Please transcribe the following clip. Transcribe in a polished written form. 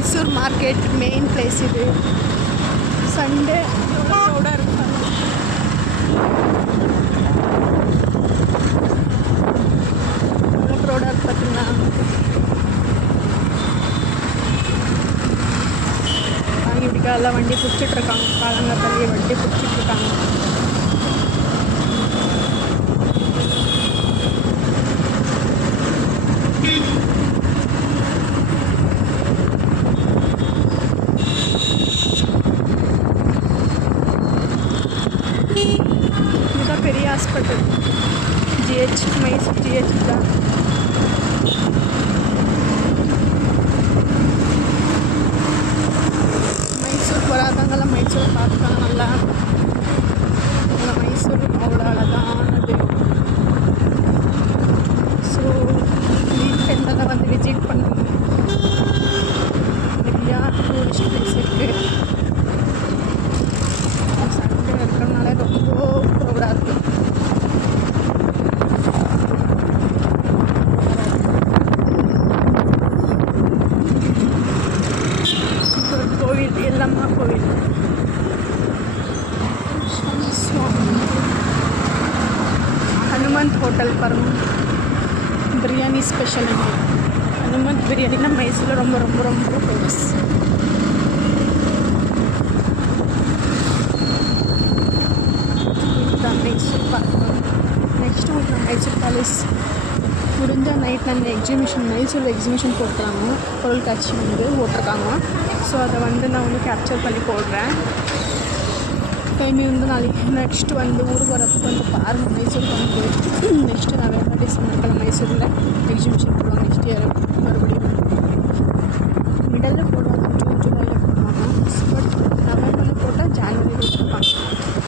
Mysore market main place இது. Sunday க்ரௌடாக இருக்கும். எவ்வளோ க்ரௌடாக இருக்கு பார்த்தீங்கன்னா. இப்படிக்கா எல்லாம் வண்டி பிடிச்சிட்ருக்காங்க. காலங்காத்தாலேயே வண்டி பிடிச்சிட்ருக்காங்க. இதுதான் பெரிய ஹாஸ்பிட்டல். ஜிஹெச், மைசூர் ஜிஹெச் தான். மைசூர் வராதவங்கெல்லாம் மைசூர் பார்த்துக்காங்க. நல்லா மைசூர் அவ்வளோ அழகானது. ஸோ வீக்கெண்டெல்லாம் வந்து விசிட் பண்ணுங்க. நிறையா டூரிஸ்ட் பிளேஸ் இருக்குது. சண்டே இருக்கிறதுனால ரொம்ப க்ரௌடாக இருக்குது. கோவில், எல்லாமா கோவில். ஹனுமந்த் ஹோட்டல் பாருங்க. பிரியாணி ஸ்பெஷல். ஹனுமந்த் பிரியாணினா மைசூரில் ரொம்ப ரொம்ப ரொம்ப ஃபேமஸ். மைசூர் பார்க். நெக்ஸ்ட்டு உங்களுக்கு மைசூர் பேலஸ் முடிஞ்சால் நைட் அந்த எக்ஸிபிஷன், மைசூரில் எக்ஸிபிஷன் போட்டுருக்காங்க. பொருட்காட்சி வந்து போட்டிருக்காங்க. ஸோ அதை வந்து நான் வந்து கேப்சர் பண்ணி போடுறேன். டைமி வந்து நாளைக்கு நெக்ஸ்ட்டு வந்து ஊருக்கு வரப்போ வந்து பாருங்கள். மைசூருக்கு வந்து நெக்ஸ்ட்டு நான் வேறு டிசம்பரில் மைசூரில் எக்ஸிபிஷன்